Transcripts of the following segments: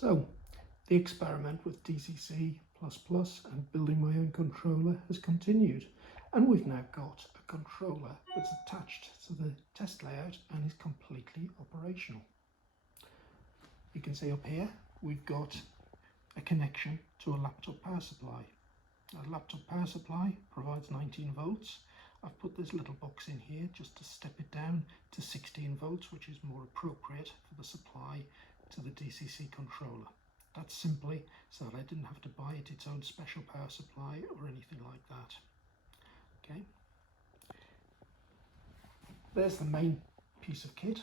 So, the experiment with DCC++ and building my own controller has continued, and we've now got a controller that's attached to the test layout and is completely operational. You can see up here we've got a connection to a laptop power supply. A laptop power supply provides 19 volts. I've put this little box in here just to step it down to 16 volts, which is more appropriate for the supply to the DCC controller. That's simply so that I didn't have to buy it its own special power supply or anything like that. Okay. There's the main piece of kit.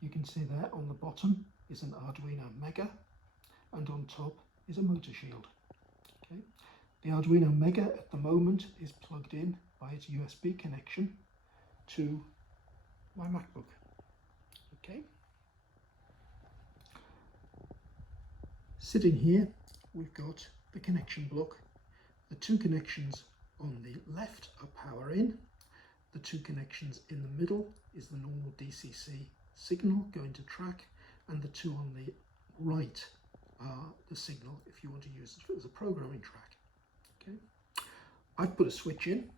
You can see there on the bottom is an Arduino Mega, and on top is a motor shield. Okay. The Arduino Mega at the moment is plugged in by its USB connection to my MacBook. Okay. Sitting here, we've got the connection block. The two connections on the left are power in. The two connections in the middle is the normal DCC signal going to track, and the two on the right are the signal if you want to use it as a programming track. Okay. I've put a switch in.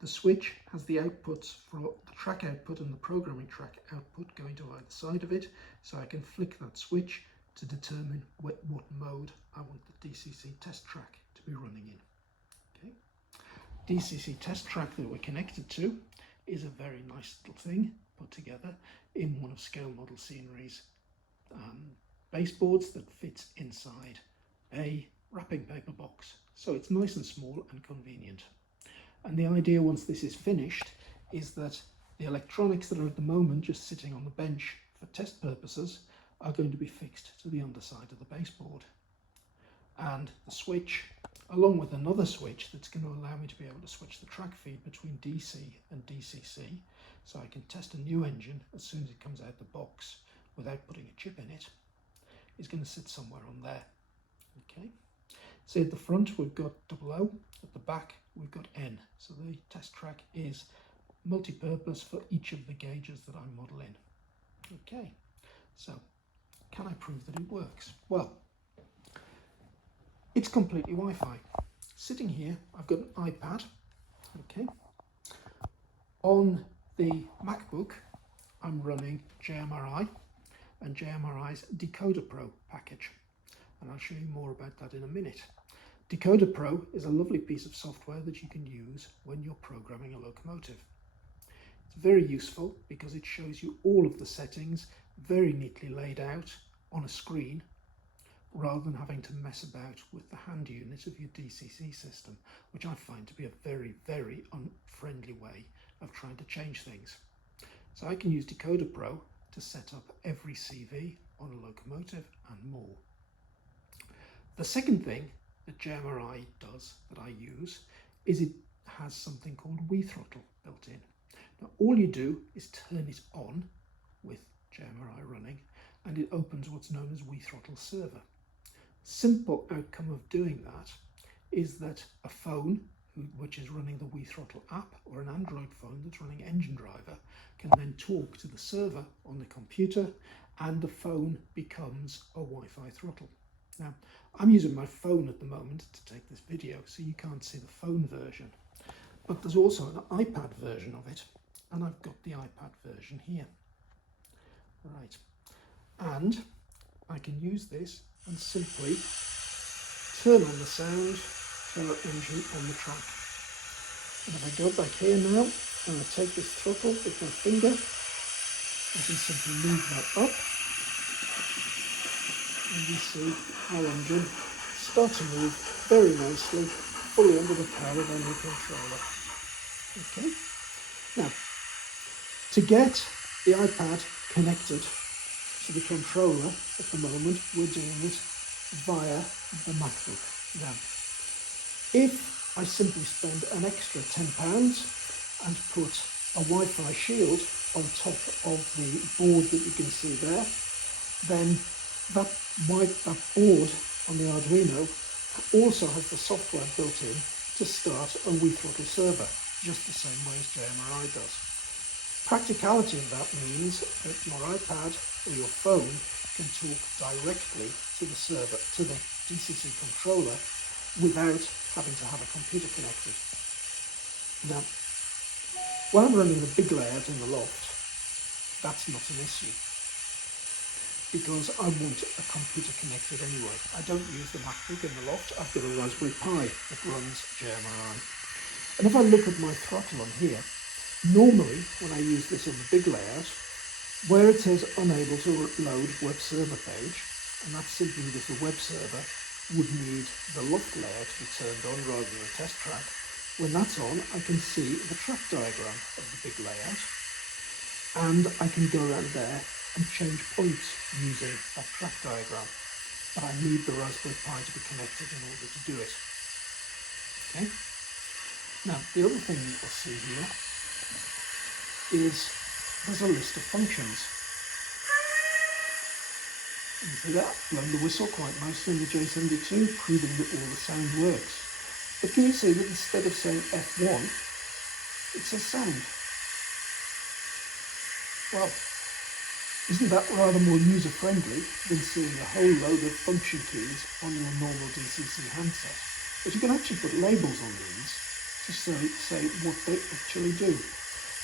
The switch has the outputs for the track output and the programming track output going to either side of it, so I can flick that switch to determine what mode I want the DCC test track to be running in. Okay. DCC test track that we're connected to is a very nice little thing put together in one of Scale Model Scenery's baseboards that fits inside a wrapping paper box. So it's nice and small and convenient. And the idea once this is finished is that the electronics that are at the moment just sitting on the bench for test purposes are going to be fixed to the underside of the baseboard. And the switch, along with another switch that's going to allow me to be able to switch the track feed between DC and DCC, so I can test a new engine as soon as it comes out the box without putting a chip in it, is going to sit somewhere on there. Okay. So at the front we've got 00, at the back we've got N. So the test track is multi-purpose for each of the gauges that I model in. Okay, so can I prove that it works? Well, it's completely Wi-Fi. Sitting here, I've got an iPad. Okay. On the MacBook, I'm running JMRI and JMRI's Decoder Pro package, and I'll show you more about that in a minute. Decoder Pro is a lovely piece of software that you can use when you're programming a locomotive. It's very useful because it shows you all of the settings very neatly laid out on a screen, rather than having to mess about with the hand unit of your DCC system, which I find to be a very, very unfriendly way of trying to change things. So I can use Decoder Pro to set up every CV on a locomotive and more. The second thing that JMRI does that I use is it has something called WeThrottle built in. Now all you do is turn it on with JMRI running and it opens what's known as WeThrottle server. Simple outcome of doing that is that a phone which is running the WeThrottle app or an Android phone that's running Engine Driver can then talk to the server on the computer, and the phone becomes a Wi-Fi throttle. Now, I'm using my phone at the moment to take this video, so you can't see the phone version, but there's also an iPad version of it, and I've got the iPad version here. Right, and I can use this and simply turn on the sound to our engine on the track. And if I go back here now and I take this throttle with my finger, I can simply move that up, and you see our engine start to move very nicely, fully under the power of our new controller. Okay. Now, to get the iPad connected to the controller at the moment, we're doing it via the MacBook. Now, if I simply spend an extra £10 and put a Wi-Fi shield on top of the board that you can see there, then that board on the Arduino also has the software built in to start a WeThrottle server, just the same way as JMRI does. Practicality of that means that your iPad or your phone can talk directly to the server, to the DCC controller, without having to have a computer connected. Now, when I'm running the big layout in the loft, that's not an issue, because I want a computer connected anyway. I don't use the MacBook in the loft. I've got a Raspberry Pi that runs JMRI. And if I look at my throttle on here, normally when I use this on the big layout, where it says unable to load web server page, and that's simply because the web server would need the loft layout to be turned on rather than the test track. When that's on, I can see the track diagram of the big layout, and I can go around there and change points using that track diagram. But I need the Raspberry Pi to be connected in order to do it. Okay. Now, the other thing you'll see here is there's a list of functions. You see that? Blown the whistle quite nicely in the J72, proving that all the sound works. But can you see that instead of saying F1, it says sound? Well, isn't that rather more user-friendly than seeing a whole load of function keys on your normal DCC handset? But you can actually put labels on these to say what they actually do.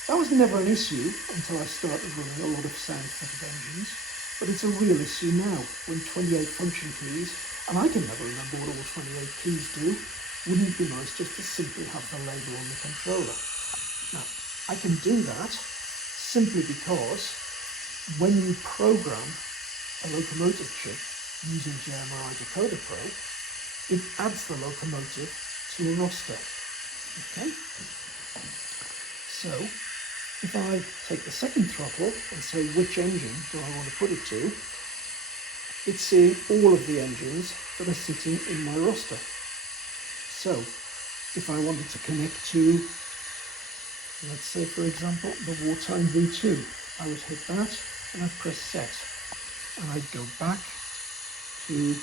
That was never an issue until I started running a lot of sound-fitted engines, but it's a real issue now when 28 function keys, and I can never remember what all 28 keys do. Wouldn't it be nice just to simply have the label on the controller? Now, I can do that simply because when you program a locomotive chip using JMRI Decoder Pro, it adds the locomotive to a roster. Okay? So, if I take the second throttle and say which engine do I want to put it to, it's seeing all of the engines that are sitting in my roster. So, if I wanted to connect to, let's say for example, the Wartime V2, I would hit that and I'd press set, and I'd go back to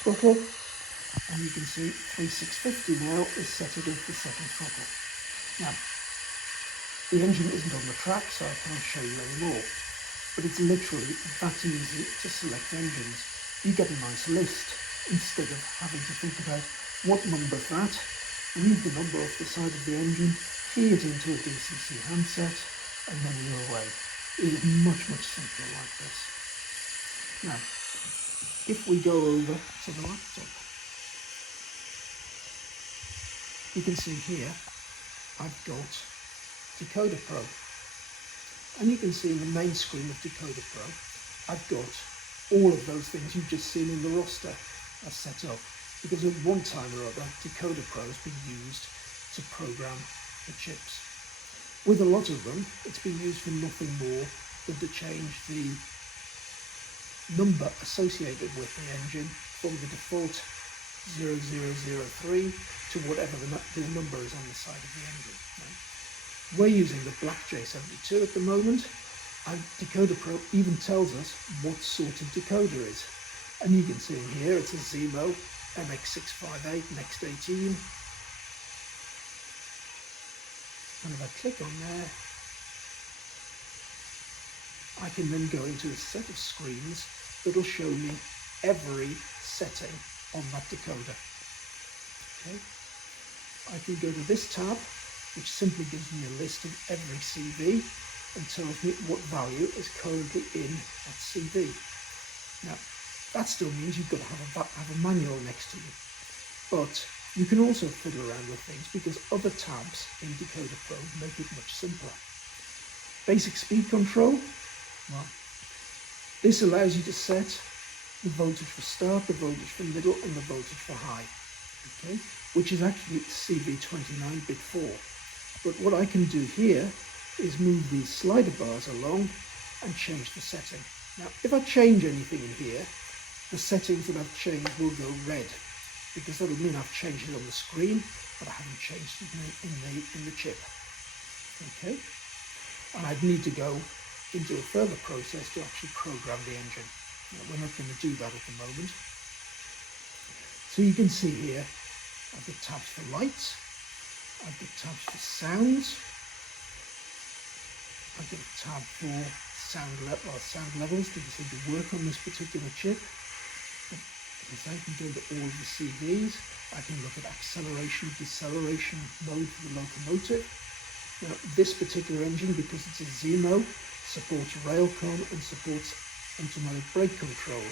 throttle, and you can see 3650 now is set against the second throttle. Now, the engine isn't on the track, so I can't show you anymore, but it's literally that easy to select engines. You get a nice list instead of having to think about what number's that, read the number off the side of the engine, key it into a DCC handset, and then you're away. It is much, much simpler like this. Now, if we go over to the laptop, you can see here I've got Decoder Pro. And you can see in the main screen of Decoder Pro, I've got all of those things you've just seen in the roster are set up. Because at one time or other, Decoder Pro has been used to program the chips. With a lot of them, it's been used for nothing more than to change the number associated with the engine from the default 0003 to whatever the number is on the side of the engine. We're using the black J72 at the moment, and Decoder Pro even tells us what sort of decoder is. And you can see in here it's a Zemo MX658 Next 18. And if I click on there, I can then go into a set of screens that'll show me every setting on that decoder. Okay. I can go to this tab, which simply gives me a list of every CV and tells me what value is currently in that CV. Now, that still means you've got to have a manual next to you. But you can also fiddle around with things because other tabs in Decoder Pro make it much simpler. Basic speed control. Well, this allows you to set the voltage for start, the voltage for middle, and the voltage for high. Okay, which is actually CV29 bit 4. But what I can do here is move these slider bars along and change the setting. Now, if I change anything in here, the settings that I've changed will go red, because that'll mean I've changed it on the screen, but I haven't changed it in the chip. Okay, and I'd need to go into a further process to actually program the engine. Now, we're not going to do that at the moment. So you can see here, I've got tabs for lights, I've got tabs for sounds, I've got a tab for sound levels didn't seem to work on this particular chip. But I can go to all of the CVs. I can look at acceleration, deceleration mode for the locomotive. Now, this particular engine, because it's a Zemo, supports railcon and supports automatic brake control.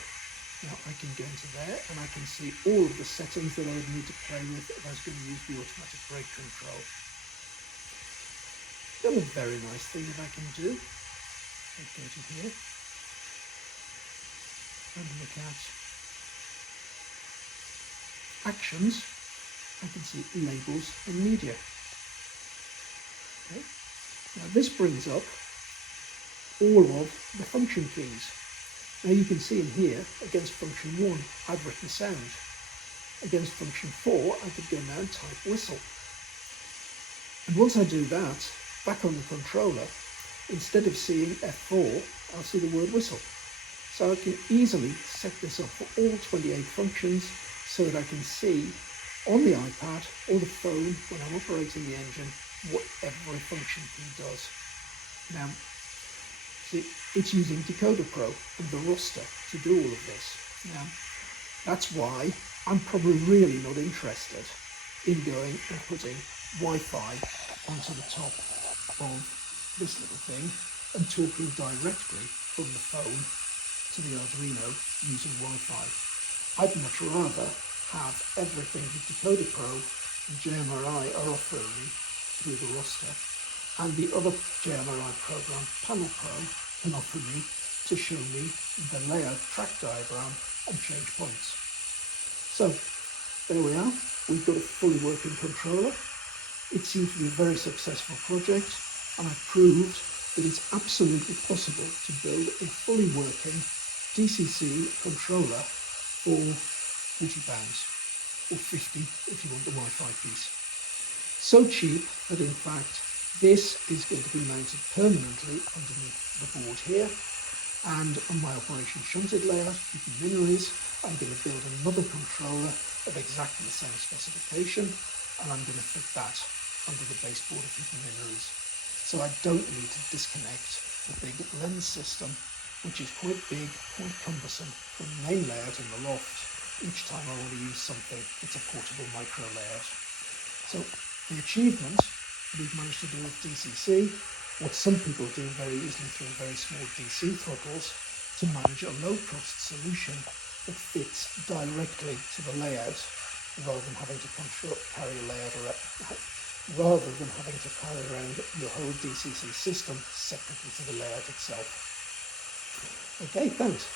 Now, I can go into there and I can see all of the settings that I would need to play with if I was going to use the automatic brake control. The other very nice thing that I can do, I go to here and look at actions. I can see labels and media. Okay. Now this brings up all of the function keys. Now you can see in here, against function 1, I've written sound. Against function 4, I could go now and type whistle. And once I do that, back on the controller, instead of seeing F4, I'll see the word whistle. So I can easily set this up for all 28 functions so that I can see on the iPad or the phone when I'm operating the engine what every function key does. Now, see, it's using Decoder Pro and the roster to do all of this. Now, that's why I'm probably really not interested in going and putting Wi-Fi onto the top of this little thing and talking directly from the phone to the Arduino using Wi-Fi. I'd much rather have everything that Decoder Pro and JMRI are offering me through the roster, and the other JMRI program, Panel Pro, can offer me to show me the layout track diagram and change points. So there we are, we've got a fully working controller. It seems to be a very successful project, and I've proved that it's absolutely possible to build a fully working DCC controller for £40 or 50 if you want the Wi-Fi piece. So cheap that in fact this is going to be mounted permanently underneath the board here, and on my operation shunted layout, Hippy Minories, I'm going to build another controller of exactly the same specification, and I'm going to fit that under the baseboard of Hippy Minories. So I don't need to disconnect the big lens system, which is quite big, quite cumbersome, from the main layout in the loft. Each time I want to use something, it's a portable micro layout. So the achievement we've managed to do with DCC, what some people do very easily through very small DC throttles, to manage a low-cost solution that fits directly to the layout, rather than having to carry a layout around, rather than having to carry around your whole DCC system separately to the layout itself. Okay, thanks.